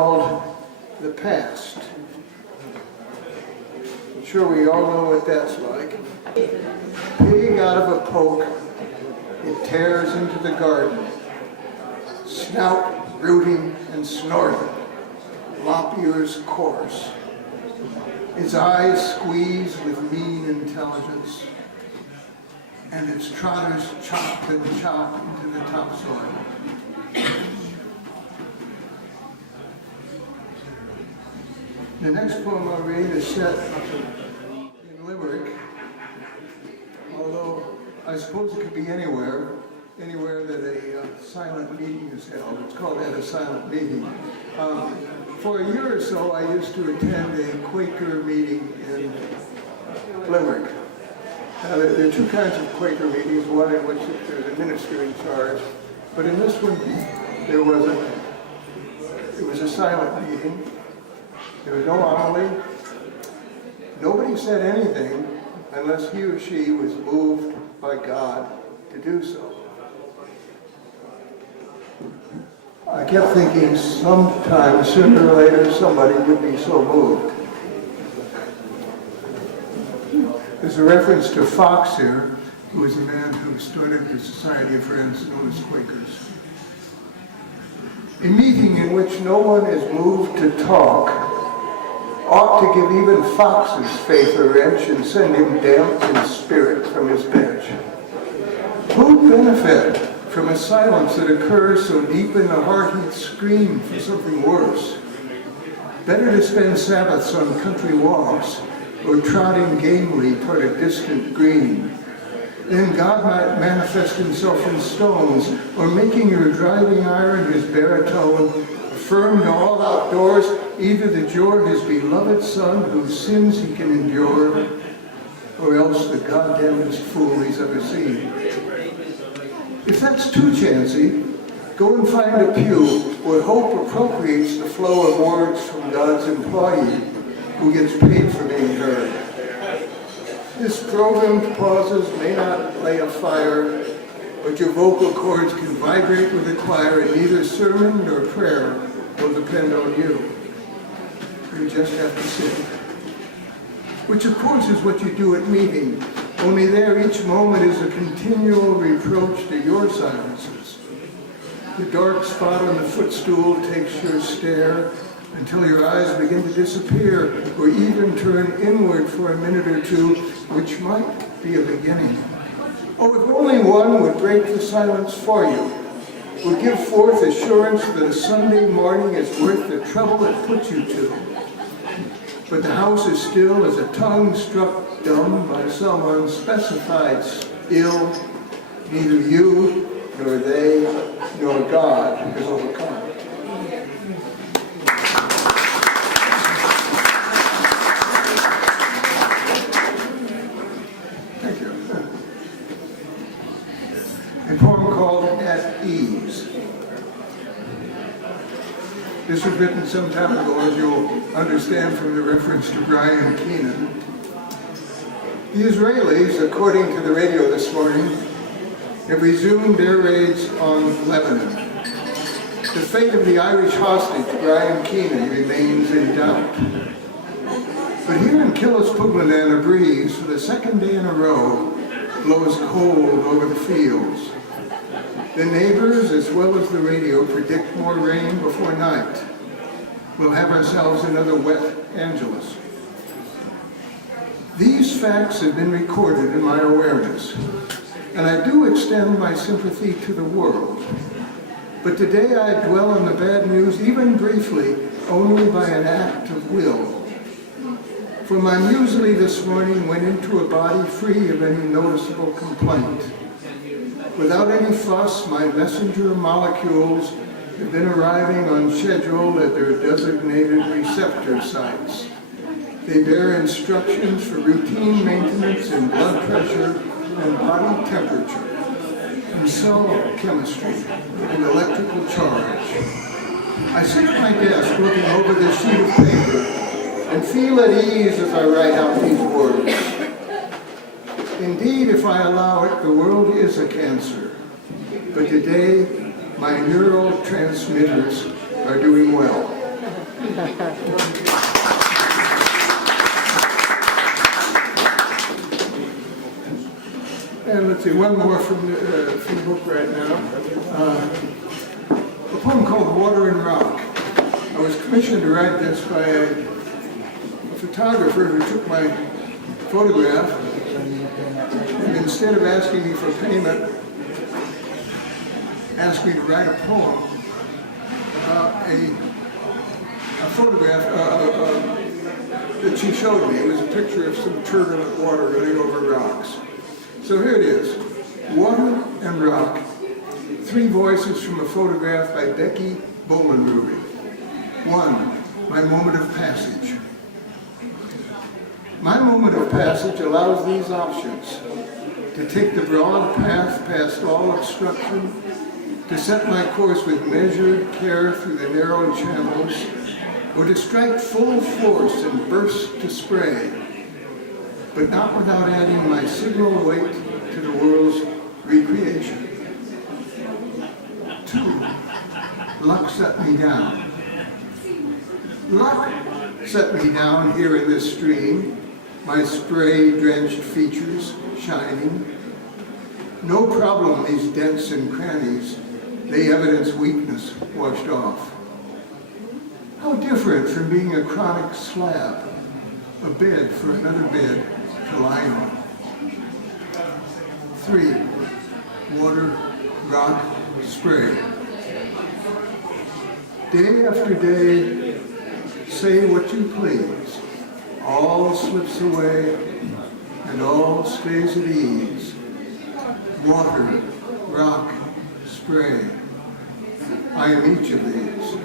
called The Past. I'm sure we all know what that's like. Pig out of a poke, it tears into the garden. Snout rooting and snorting, lop ears coarse. Its eyes squeeze with mean intelligence, and its trotters chop and chop into the topsoil. The next poem I'll read is set in Limerick, although I suppose it could be anywhere that a silent meeting is held. It's called At a Silent Meeting. For a year or so, I used to attend a Quaker meeting in Limerick. Now, there are two kinds of Quaker meetings, one in which there's a minister in charge, but in this one, there wasn't. It was a silent meeting. There was no homily. Nobody said anything unless he or she was moved by God to do so. I kept thinking sometime, sooner or later, somebody would be so moved. There's a reference to Fox here, who was a man who started the Society of Friends, known as Quakers. A meeting in which no one is moved to talk ought to give even Fox's faith a wrench and send him damp in spirit from his bench. Who'd benefit from a silence that occurs so deep in the heart he'd scream for something worse? Better to spend Sabbaths on country walks or trotting gamely toward a distant green. Then God might manifest himself in stones, or making your driving iron his baritone, affirm to all outdoors either that you're his beloved son whose sins he can endure, or else the goddamnedest fool he's ever seen. If that's too chancy, go and find a pew where hope appropriates the flow of words from God's employee who gets paid for being heard. This programmed pauses may not lay a fire, but your vocal cords can vibrate with the choir, and neither sermon nor prayer will depend on you. You just have to sing. Which of course is what you do at meeting, only there each moment is a continual reproach to your silences. The dark spot on the footstool takes your stare until your eyes begin to disappear, or even turn inward for a minute or two, which might be a beginning. Oh, if only one would break the silence for you, would give forth assurance that a Sunday morning is worth the trouble it puts you to. But the house is still as a tongue struck dumb by some unspecified ill. Neither you, nor they, nor God has overcome. Thank you. A poem called At Ease. This was written some time ago, as you'll understand from the reference to Brian Keenan. The Israelis, according to the radio this morning, have resumed air raids on Lebanon. The fate of the Irish hostage, Brian Keenan, remains in doubt. But here in Killaspuglonane, a breeze for the second day in a row blows cold over the fields. The neighbors, as well as the radio, predict more rain before night. We'll have ourselves another wet Angelus. These facts have been recorded in my awareness, and I do extend my sympathy to the world. But today I dwell on the bad news, even briefly, only by an act of will. For my muesli this morning went into a body free of any noticeable complaint. Without any fuss, my messenger molecules have been arriving on schedule at their designated receptor sites. They bear instructions for routine maintenance in blood pressure and body temperature, in cell chemistry and electrical charge. I sit at my desk looking over this sheet of paper and feel at ease as I write out these words. Indeed, if I allow it, the world is a cancer. But today, my neural transmitters are doing well. And let's see, one more from the book right now. A poem called Water and Rock. I was commissioned to write this by a photographer who took my photograph, and instead of asking me for payment, asked me to write a poem about a photograph that she showed me. It was a picture of some turbulent water running over rocks. So here it is, Water and Rock, 3 voices from a photograph by Becky Bowman-Ruby. 1, my moment of passage. My moment of passage allows these options: to take the broad path past all obstruction, to set my course with measured care through the narrow channels, or to strike full force and burst to spray, but not without adding my signal weight to the world's recreation. 2, luck set me down. Luck set me down here in this stream, my spray-drenched features shining. No problem, these dents and crannies, they evidence weakness washed off. How different from being a chronic slab, a bed for another bed to lie on. 3, water, rock, spray. Day after day, say what you please. All slips away and all stays at ease. Water, rock, spray. I am each of these.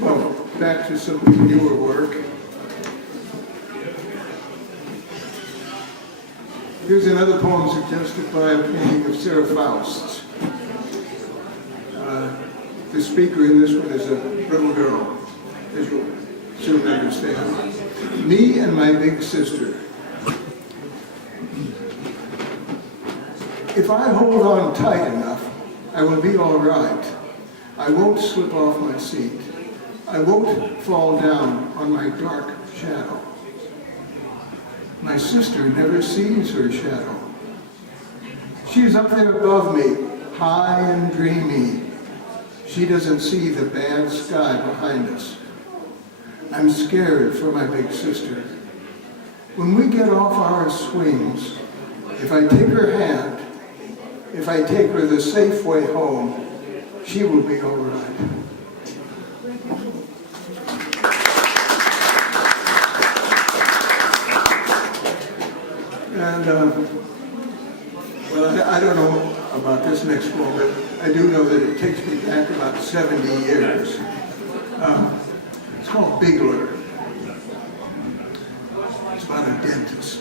Well, back to some newer work. Here's another poem suggested by a painting of Sarah Faust's. The speaker in this one is a little girl, as you'll soon understand. Me and my big sister. If I hold on tight enough, I will be all right. I won't slip off my seat. I won't fall down on my dark shadow. My sister never sees her shadow. She's up there above me, high and dreamy. She doesn't see the bad sky behind us. I'm scared for my big sister. When we get off our swings, if I take her hand, if I take her the safe way home, she will be all right. And, well, I don't know about this next poem, but I do know that it takes me back about 70 years. It's called Bigler. It's about a dentist.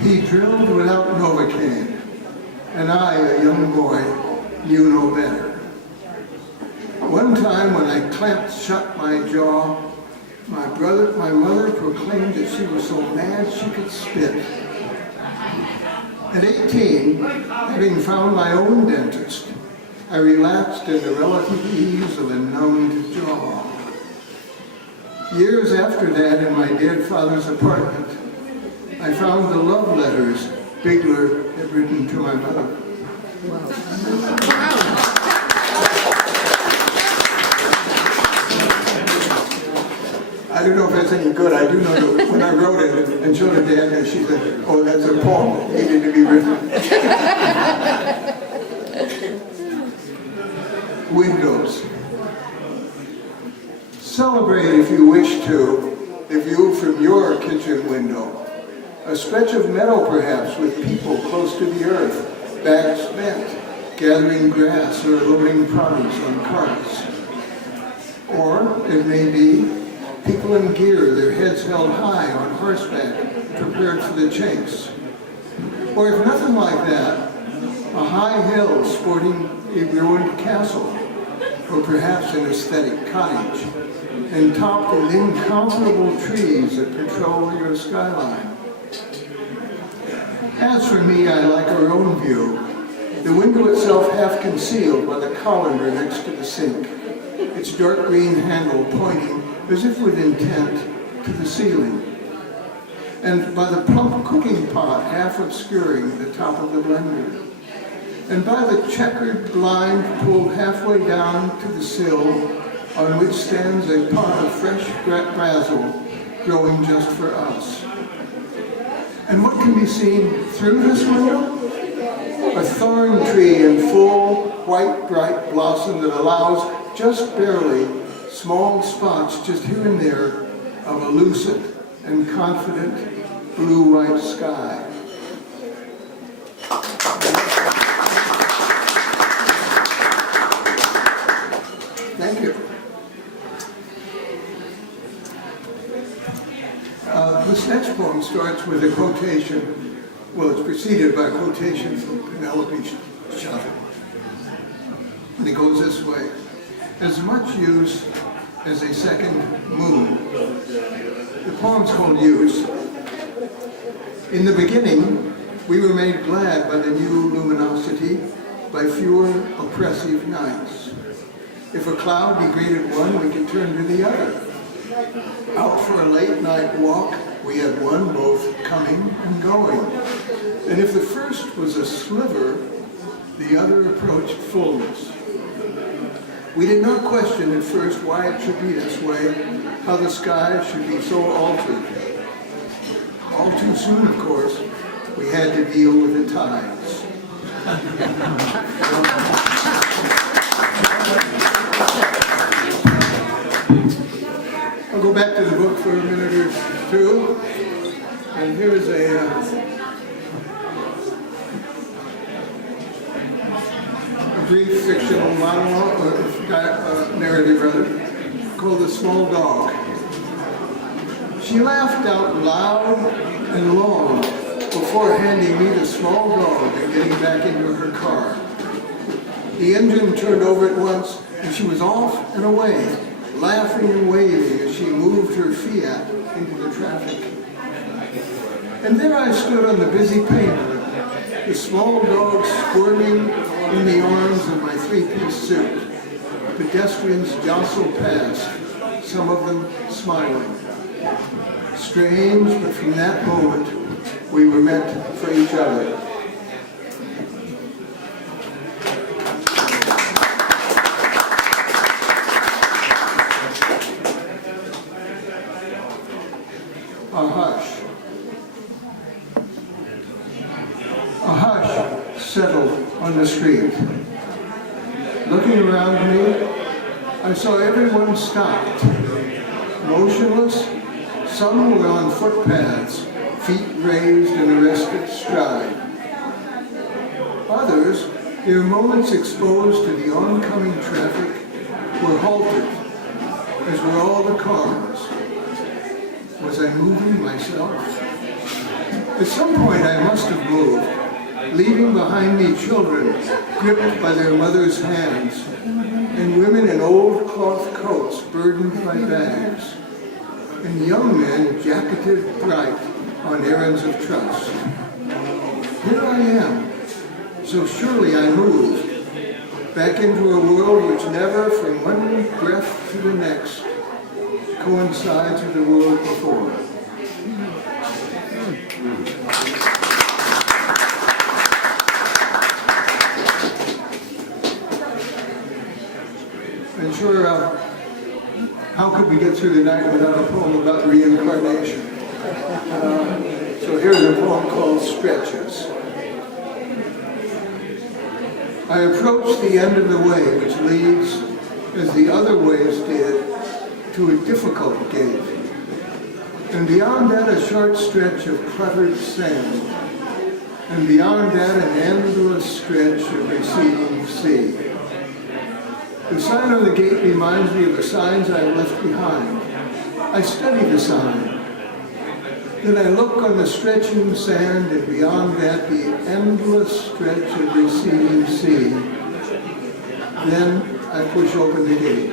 He drilled without Novocaine, and I, a young boy, knew no better. One time when I clamped shut my jaw, my mother proclaimed that she was so mad she could spit. At 18, having found my own dentist, I relapsed in the relative ease of a numbed jaw. Years after that, in my dead father's apartment, I found the love letters Bigler had written to my mother. I don't know if that's any good. I do know that when I wrote it and showed it to Anna, she said, "Oh, that's a poem that needed to be written." Windows. Celebrate if you wish to, the view from your kitchen window. A stretch of meadow perhaps with people close to the earth, backs bent, gathering grass or loading produce on carts. Or it may be people in gear, their heads held high on horseback, prepared for the chase. Or if nothing like that, a high hill sporting a ruined castle, or perhaps an aesthetic cottage, and topped with incomparable trees that patrol your skyline. As for me, I like our own view. The window itself half concealed by the colander next to the sink, its dark green handle pointing, as if with intent, to the ceiling. And by the plump cooking pot half obscuring the top of the blender. And by the checkered blind pulled halfway down to the sill, on which stands a pot of fresh basil growing just for us. And what can be seen through this window? A thorn tree in full, white, bright blossom that allows just barely small spots just here and there of a lucid and confident blue-white sky. Thank you. This next poem starts with a quotation. Well, it's preceded by a quotation from Penelope Shovin. And it goes this way. As much use as a second moon. The poem's called Use. In the beginning, we were made glad by the new luminosity, by fewer oppressive nights. If a cloud degraded one, we could turn to the other. Out for a late night walk, we had one both coming and going. And if the first was a sliver, the other approached fullness. We did not question at first why it should be this way, how the sky should be so altered. All too soon, of course, we had to deal with the tides. I'll go back to the book for a minute or two, and here's a brief fictional monologue, or narrative rather, called The Small Dog. She laughed out loud and long before handing me the small dog and getting back into her car. The engine turned over at once, and she was off and away, laughing and waving as she moved her Fiat into the traffic. And there I stood on the busy pavement, the small dog squirming in the arms of my three-piece suit. Pedestrians jostled past, some of them smiling. Strange, but from that moment, we were meant for each other. A hush. A hush settled on the street. Looking around me, I saw everyone stopped, motionless. Some were on footpaths, feet raised in arrested stride. Others, their moments exposed to the oncoming traffic, were halted, as were all the cars. Was I moving myself? At some point I must have moved, leaving behind me children gripped by their mothers' hands, and women in old cloth coats burdened by bags, and young men jacketed bright on errands of trust. Here I am, so surely I moved, back into a world which never, from one breath to the next, coincides with the world before. And sure, how could we get through the night without a poem about reincarnation? So here's a poem called Stretches. I approach the end of the way which leads, as the other ways did, to a difficult gate. And beyond that a short stretch of cluttered sand. And beyond that an endless stretch of receding sea. The sign on the gate reminds me of the signs I've left behind. I study the sign. Then I look on the stretching sand, and beyond that the endless stretch of receding sea. Then I push open the gate.